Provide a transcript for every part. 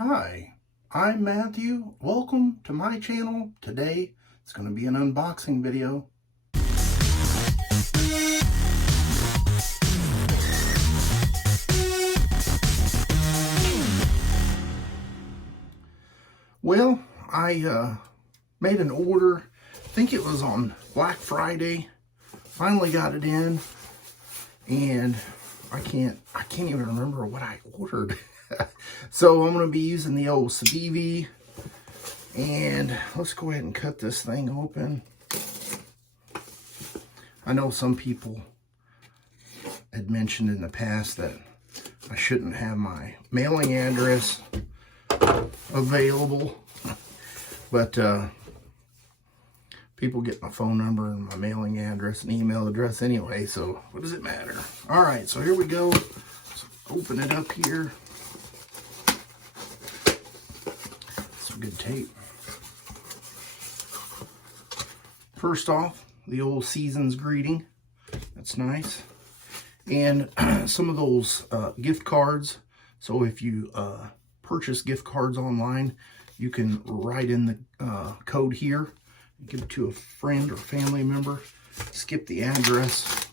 Hi, I'm Matthew. Welcome to my channel. Today it's going to be an unboxing video. Well, I made an order. I think it was on Black Friday. Finally got it in, and I can't even remember what I ordered. So I'm going to be using the old Civivi, and let's go ahead and cut this thing open. I know some people had mentioned in the past that I shouldn't have my mailing address available, but people get my phone number and my mailing address and email address anyway, so what does it matter? All right, so here we go. Let's open it up here. Some good tape. First off, the old season's greeting. That's nice. And some of those gift cards. So if you purchase gift cards online, you can write in the code here, give it to a friend or family member, skip the address.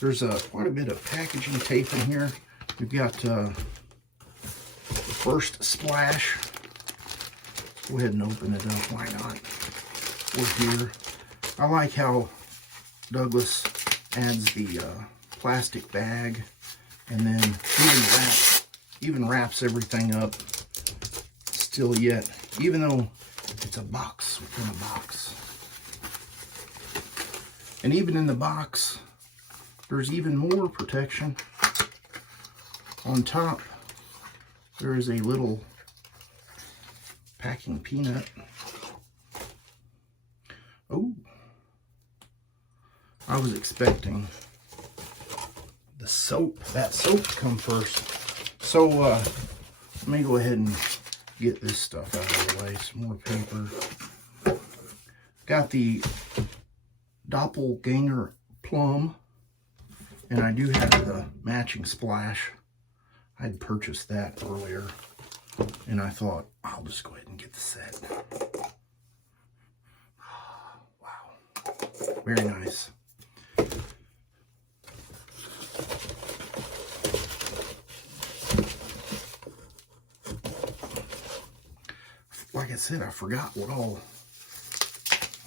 There's quite a bit of packaging tape in here. We've got the first splash. Go ahead and open it up, why not? We're here. I like how Douglas adds the plastic bag and then even wraps everything up still yet, even though it's a box within a box. And even in the box, there's even more protection. On top, there is a little packing peanut. Oh, I was expecting the soap, that soap to come first. So let me go ahead and get this stuff out of the way. Some more paper. Got the doppelganger plum, and I do have the matching splash. I'd purchased that earlier, and I thought I'll just go ahead and get the set. Wow, very nice. Like I said, I forgot what all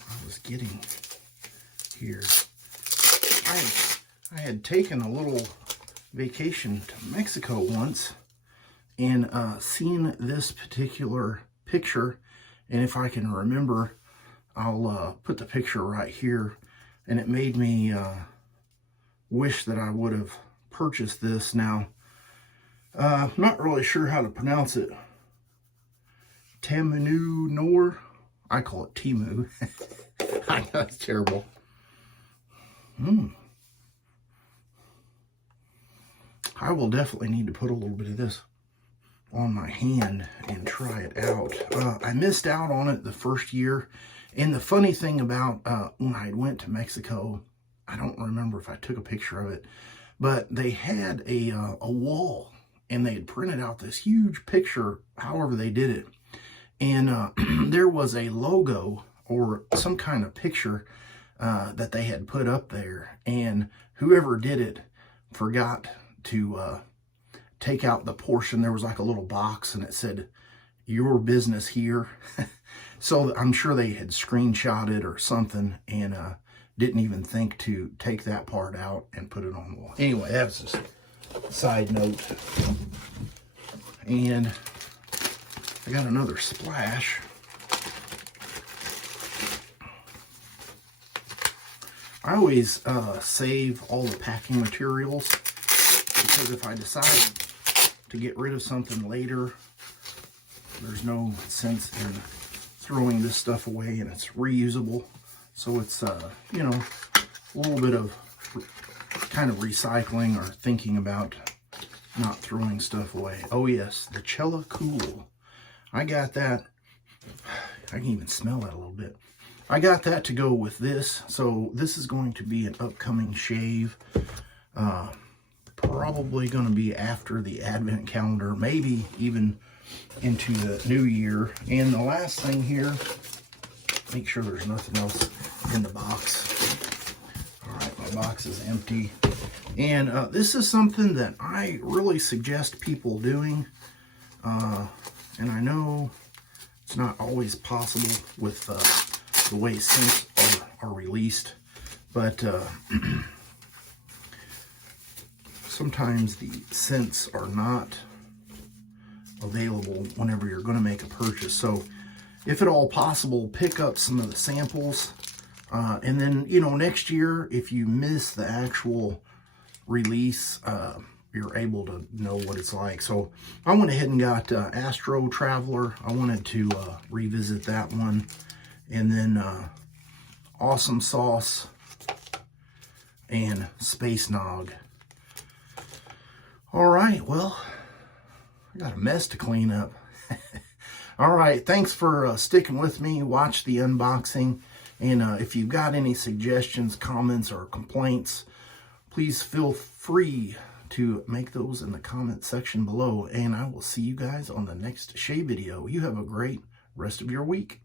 I was getting here. I had taken a little vacation to Mexico once and seen this particular picture, and if I can remember, I'll put the picture right here, and it made me wish that I would have purchased this. Now, I'm not really sure how to pronounce it. Tamanu Nor. I call it Timu. I know it's terrible. I will definitely need to put a little bit of this on my hand and try it out. I missed out on it the first year. And the funny thing about when I went to Mexico, I don't remember if I took a picture of it, but they had a wall, and they had printed out this huge picture, however they did it. And there was a logo or some kind of picture that they had put up there, and whoever did it forgot to take out the portion. There was like a little box, and it said, "Your business here." So I'm sure they had screenshotted or something and didn't even think to take that part out and put it on the wall. Anyway, that's just a side note. And I got another splash. I always save all the packing materials, because if I decide to get rid of something later, there's no sense in throwing this stuff away, and it's reusable. So it's, you know, a little bit of kind of recycling or thinking about not throwing stuff away. Oh yes, the Cella Cool. I got that. I can even smell that a little bit. I got that to go with this. So this is going to be an upcoming shave. probably going to be after the Advent calendar, maybe even into the new year. And the last thing here, make sure there's nothing else in the box. All right, my box is empty. And this is something that I really suggest people doing. And I know it's not always possible with the way scents are released, but sometimes the scents are not available whenever you're going to make a purchase. So if at all possible, pick up some of the samples, and then, you know, next year, if you miss the actual release, you're able to know what it's like. So I went ahead and got Astro Traveler. I wanted to revisit that one. And then Awesome Sauce and Space Nog. All right, well, I got a mess to clean up. All right, thanks for sticking with me. Watch the unboxing. And if you've got any suggestions, comments, or complaints, please feel free to make those in the comment section below. And I will see you guys on the next shave video. You have a great rest of your week.